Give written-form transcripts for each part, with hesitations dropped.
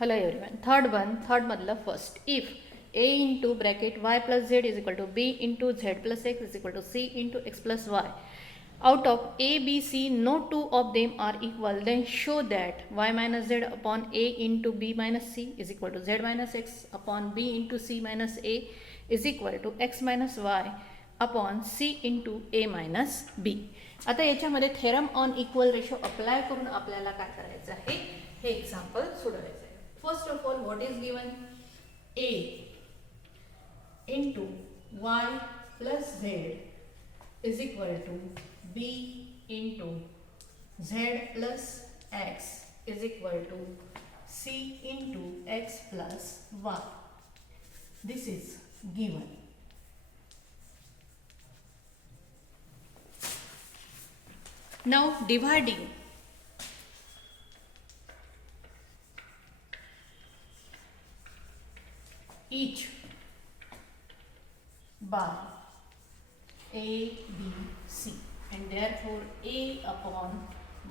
Hello everyone. Third madla first. If a into bracket y plus z is equal to b into z plus x is equal to c into x plus y. Out of a, b, c, no two of them are equal, then show that y minus z upon a into b minus c is equal to z minus x upon b into c minus a is equal to x minus y upon C into A minus B. आता याच्यामध्ये theorem on equal ratio apply करून आपल्याला काय करायचं आहे हे example सोडवायचं आहे. First of all what is given A into Y plus Z is equal to B into Z plus X is equal to C into X plus Y. This is given. Now dividing each by A, B, C, and therefore A upon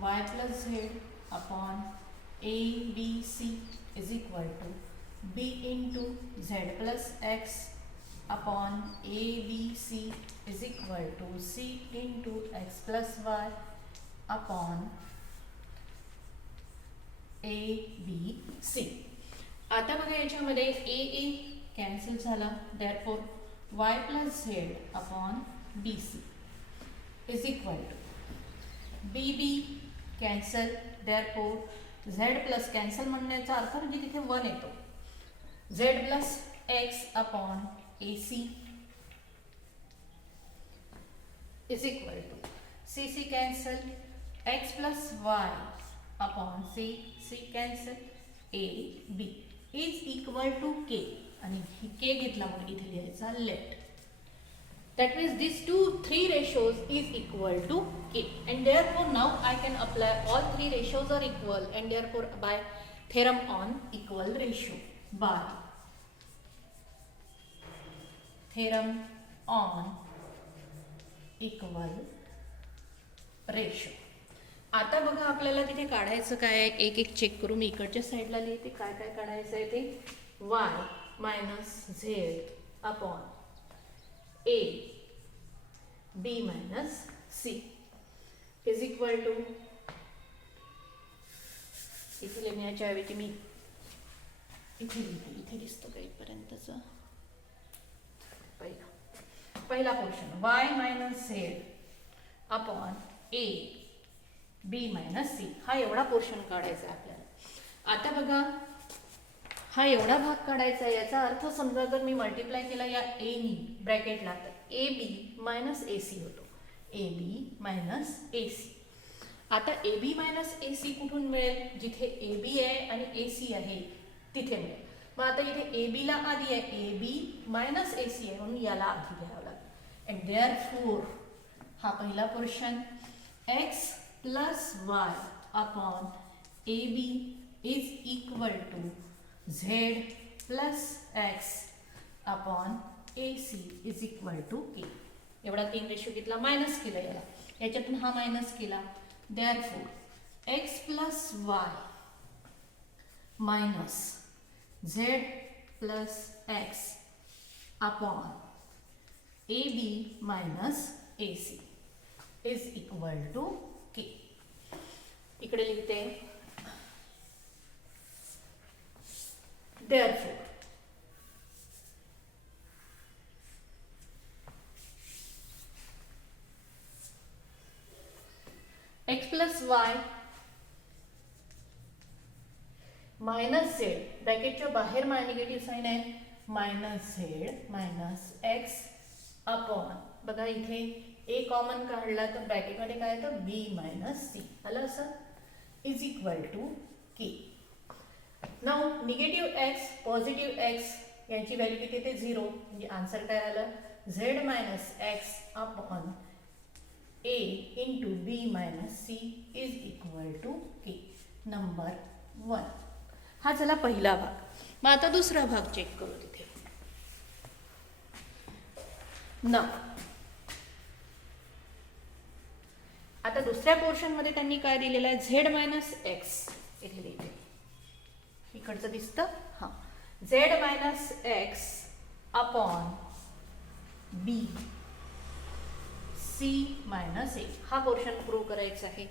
y plus z upon A, B, C is equal to B into z plus x upon A, B, C is equal to C into x plus y upon A B C. आता बघा याच्यामध्ये A A cancel झाला, therefore Y plus Z upon B C is equal to B B cancel, therefore Z plus cancel म्हणण्याचा अर्थ म्हणजे तिथे 1 येतो, Z plus X upon A C is equal to C C cancel, x plus y upon c, c cancel, a b is equal to k आणि k घेतला म्हणून इथे लिहायचा late. That means these three ratios is equal to k, and therefore now I can apply all three ratios are equal, and therefore by theorem on equal ratio, by theorem on equal ratio. आता बघा आपल्याला तिथे काढायचं काय आहे, एक एक check करू. मी इकडच्या साईडला लिहिते काय काय काढायचं आहे ते. Y minus Z upon A B minus C is equal to, इथे लिहिण्याच्या ऐवजी मी इथे लिहिते, इथे दिसतो का इथपर्यंतचा पहिला portion Y minus Z upon A B minus C, हा एवढा पोर्शन काढायचा आहे आपल्याला. आता बघा हा एवढा भाग काढायचा आहे, याचा अर्थ समजा जर मी मल्टिप्लाय केला या ए नी ब्रॅकेटला तर ए बी मायनस ए सी होतो, ए बी मायनस ए सी. आता ए बी मायनस ए सी कुठून मिळेल, जिथे ए बी आहे आणि ए सी आहे तिथे मिळेल. मग आता इथे ए बी ला आधी आहे, ए बी मायनस ए सी आहे म्हणून याला आधी घ्यावं लागेल. अँड देअरफॉर हा पहिला portion x plus y upon AB is equal to z plus x upon AC is equal to k. एवढा 3 रेशो घेतला, मायनस केला याला, याच्यातून हा मायनस केला, therefore x plus y minus z plus x upon AB minus AC is equal to k. इकडे लिखते therefore x plus y minus Z, ब्रॅकेटच्या बाहेर निगेटिव्ह साइन आहे, minus Z minus X upon, बघा इथे ए कॉमन काढला तर ब्रॅकेटमध्ये काय येतं बी मायनस सी आलं असं, is equal to K. Now negative X positive X यांची व्हॅल्यू किती येते 0, म्हणजे आन्सर काय आलं Z minus X upon A into B minus C is equal to K. Number 1 हा झाला पहिला भाग. मग आता दुसरा भाग चेक करू तिथे ना. आता दुसऱ्या पोर्शन मध्ये त्यांनी काय दिलेलं आहे झेड मायनस एक्स इथे लिहिते, इकडचं दिसतं हां. Z minus X upon B C minus A हा पोर्शन प्रूव्ह करायचा आहे.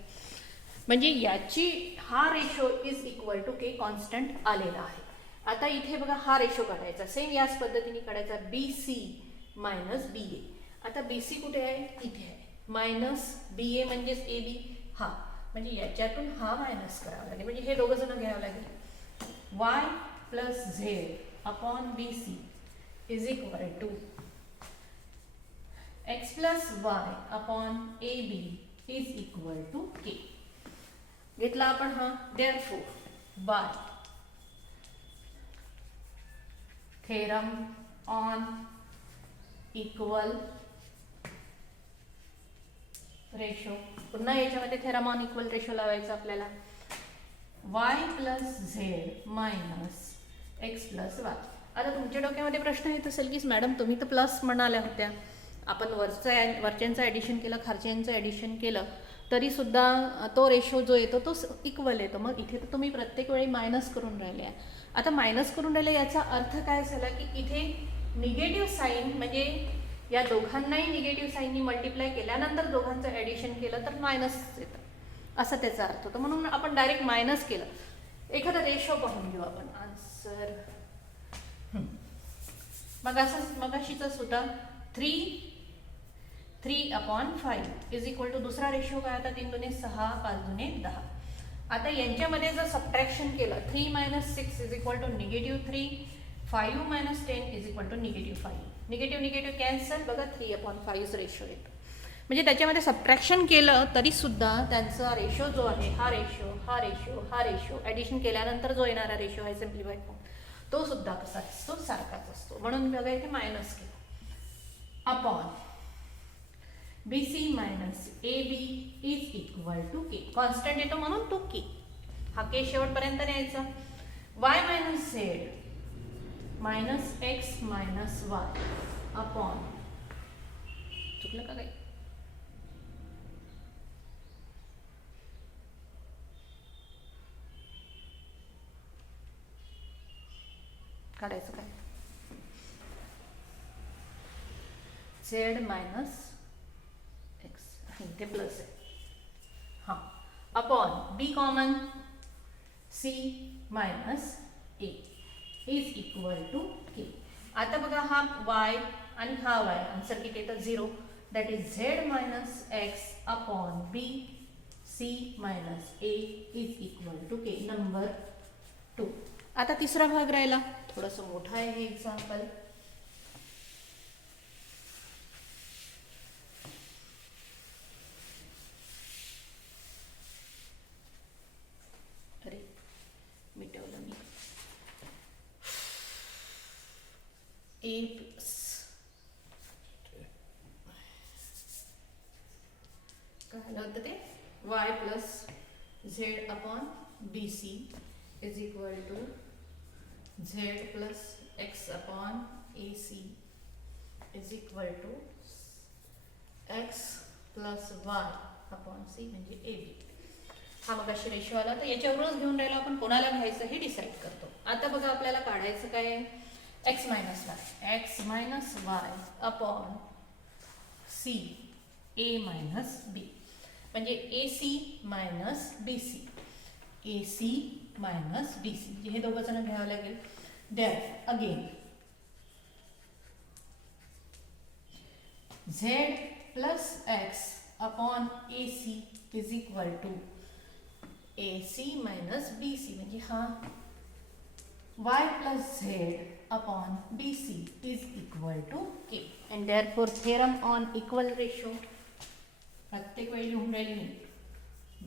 म्हणजे याची हा ratio is equal to K constant आलेला आहे. आता इथे बघा हा रेशो काढायचा सेम याच पद्धतीने काढायचा बी सी मायनस बी ए. आता बी सी कुठे आहे इथे आहे मायनस बी ए म्हणजेच ए बी हा म्हणजे याच्यातून हा मायनस करावा लागेल म्हणजे हे दोघं जण घ्यावं लागेल. Y plus Z upon B C is equal to X plus Y upon A B is equal to K घेतला आपण हा. Therefore by theorem on equal ratio पुन्हा याच्यामध्ये थेरम ऑन इक्वल रेशो लावायचा आपल्याला. Y plus Z minus X plus Y. आता तुमच्या डोक्यामध्ये प्रश्न येत असेल की मॅडम तुम्ही तर प्लस म्हणाल्या होत्या, आपण वरच्यांचं ॲडिशन केलं खालच्यांचं ॲडिशन केलं तरीसुद्धा तो रेशो जो येतो तो इक्वल येतो. मग इथे तर तुम्ही प्रत्येक वेळी मायनस करून राहिले आहे. आता मायनस करून राहिले याचा अर्थ काय झाला की इथे निगेटिव्ह साईन म्हणजे या दोघांनाही निगेटिव्ह साईननी मल्टिप्लाय केल्यानंतर दोघांचं ॲडिशन केलं तर मायनस येतं असं त्याचा अर्थ होतो. म्हणून आपण डायरेक्ट मायनस केलं. एखादा रेशो पाहून घेऊ आपण. आन्सर मग अशीच होता 3/5 इज इक्वल टू दुसरा रेशो काय आता 3 दुने 6 5 दुने 10. आता यांच्यामध्ये जर सबट्रॅक्शन केलं 3 minus 6 is equal to -3 5 minus 10 is equal to -5 negative negative cancel बघा 3/5 रेशो येतो. म्हणजे त्याच्यामध्ये सबट्रॅक्शन केलं तरीसुद्धा त्यांचा रेशो जो आहे हा रेशो हा रेशो हा रेशो ॲडिशन केल्यानंतर जो येणारा रेशो आहे सिम्प्लिफाईड फॉर्म तो सुद्धा कसा असतो सारखाच असतो. म्हणून बघा इथे मायनस केलं upon B C minus A B is equal to K constant येतो म्हणून टू के हा के शेवटपर्यंत न्यायचा. Y minus Z minus X minus Y upon चुकलं का काही काढायचं काय झेड मायनस एक्स इथे प्लस आहे हां upon B common C minus A is equal to K. आता बघा हा वाय आणि हा वाय आन्सर किती येतं 0 that is Z minus X upon B C minus A is equal to K number 2. आता तिसरा भाग राहिला थोडंसं मोठा आहे हे एक्झाम्पल. अरे मिटवलं मी. ए प्लस काय झालं होतं ते Y plus Z upon B C is equal to z plus x upon ac is equal to x plus y upon c म्हणजे ab. हा मग अशी रेशो आला तर याच्यावरूनच घेऊन राहिलो आपण कोणाला घ्यायचं हे डिसाईड करतो. आता बघा आपल्याला काढायचं काय X minus Y upon C A minus B म्हणजे A C minus B C A C minus B C म्हणजे हे दोघं जण घ्यावं लागेल. There again Z plus X upon A C is equal to A C minus B C म्हणजे हा Y plus Z upon B C is equal to K. And therefore theorem on equal ratio प्रत्येक वेळी लिहून राहिली मी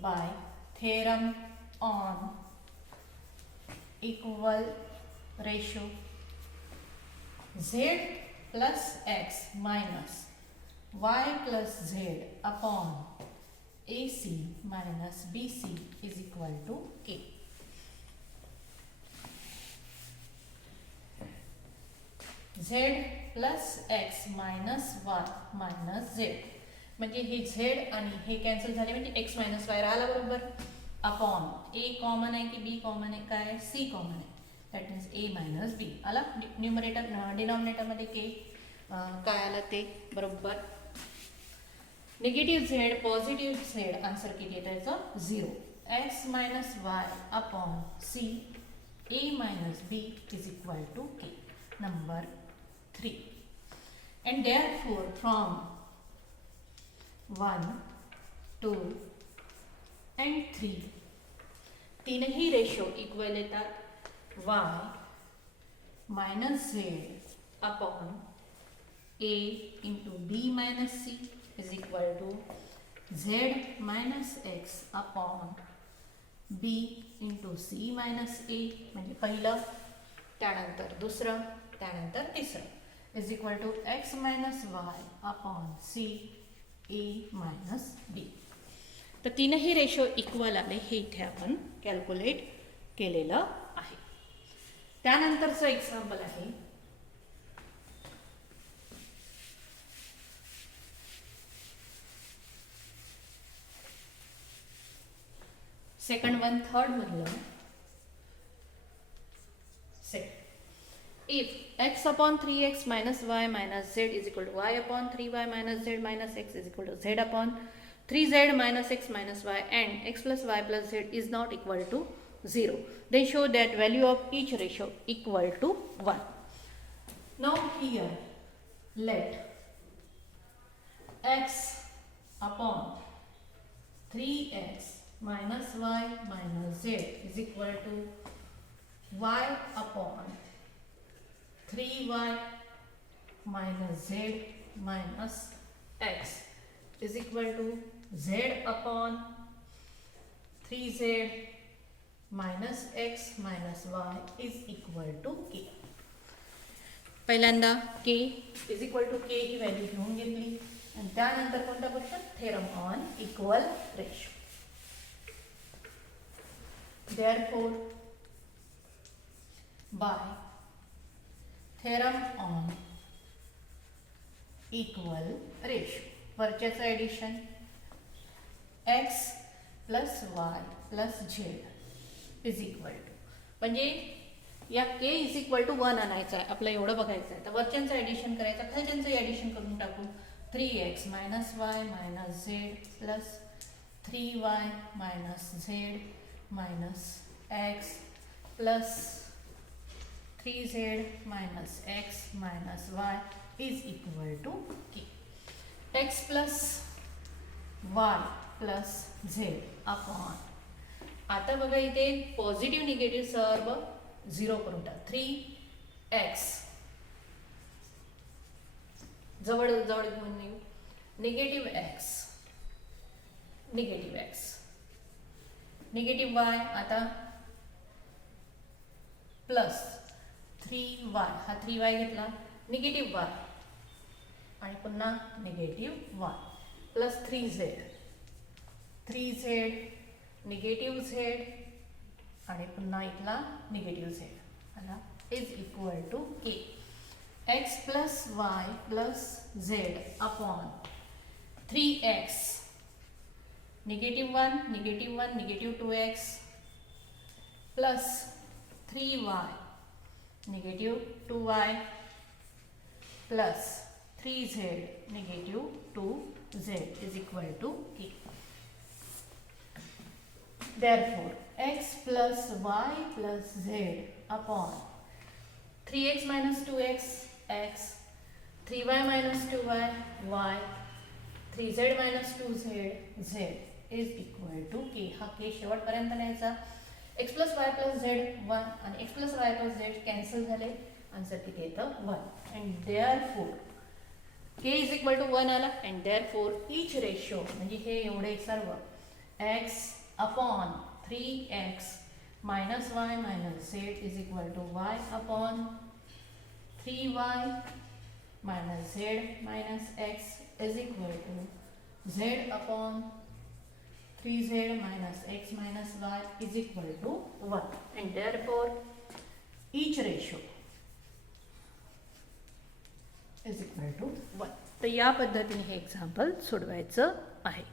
by theorem on equal ratio z plus x minus y plus z upon AC minus BC is equal to K. z plus x minus y minus z म्हणजे हे z आणि हे cancel झाले म्हणजे x minus y राहिला बरोबर upon a common आहे की b कॉमन आहे काय c कॉमन आहे that means A minus B आला न्यूमरेटर डिनॉमिनेटरमध्ये के काय आलं ते बरोबर. Negative Z positive Z answer किती येतं याचं 0. X minus Y upon C A minus B is equal to K. Number 3. And therefore from 1, 2 and 3 तीनही रेशो इक्वल येतात. y minus Z upon a into B minus C is equal to Z minus X upon B into C minus A म्हणजे पहिलं, त्यानंतर दुसरं, त्यानंतर तिसरं is equal to X minus Y upon C A minus B. तर तीनही ratio equal आले हे इथे आपण कॅल्क्युलेट केलेलं आहे. त्यानंतरचं एक्झाम्पल आहे सेकंड वन थर्ड मधलं. If x upon 3x minus y minus z is equal to y upon 3y minus z minus x is equal to z upon 3z minus x minus y and x plus y plus z is not equal to 0, then show that value of each ratio equal to 1. Now here let x upon 3x minus y minus z is equal to y upon 3y minus z minus x is equal to z upon 3z minus x minus y is equal to k. पहिल्यांदा k is equal to k ही value घेऊन घेतली आणि त्यानंतर कोणता question theorem on equal ratio. Therefore by theorem on equal ratio वरच्याचं addition x plus Y plus Z is equal to म्हणजे या k इज इक्वल टू 1 आणायचं आहे आपलं, एवढं बघायचं आहे. तर वरच्यांचं ॲडिशन करायचं, खालच्यांचं ॲडिशन करून टाकू. 3x minus Y minus Z plus 3y minus Z minus x plus 3z minus x minus y is equal to k. x plus y plus z upon, आता बघा इथे पॉझिटिव्ह निगेटिव्ह सर्व 0 करून टाक. 3x जवळ जवळ घेऊन येऊ. Negative x negative x negative y आता प्लस 3y हा 3y घेतला निगेटिव्ह y आणि पुन्हा negative y plus 3z 3z negative z आणि पुन्हा इथला निगेटिव्ह z आला is equal to k. x plus y plus z upon 3x negative 1 negative 1 negative 2x plus 3y negative 2y plus 3z negative 2z is equal to k. Therefore x plus y plus z upon 3x minus 2x x 3y minus 2y y 3z minus 2z z is equal to k. हा k शेवटपर्यंत न्यायचा. x plus Y plus Z 1 आणि x plus Y plus Z cancel झाले, answer किती येतं 1. And therefore k is equal to 1 आला and therefore each ratio म्हणजे हे एवढे सर्व x upon 3x minus Y minus Z is equal to Y upon 3y minus Z minus x is equal to z upon 3z minus x minus y is equal to 1 and therefore each ratio is equal to 1. तर या पद्धतीने हे example सोडवायचं आहे.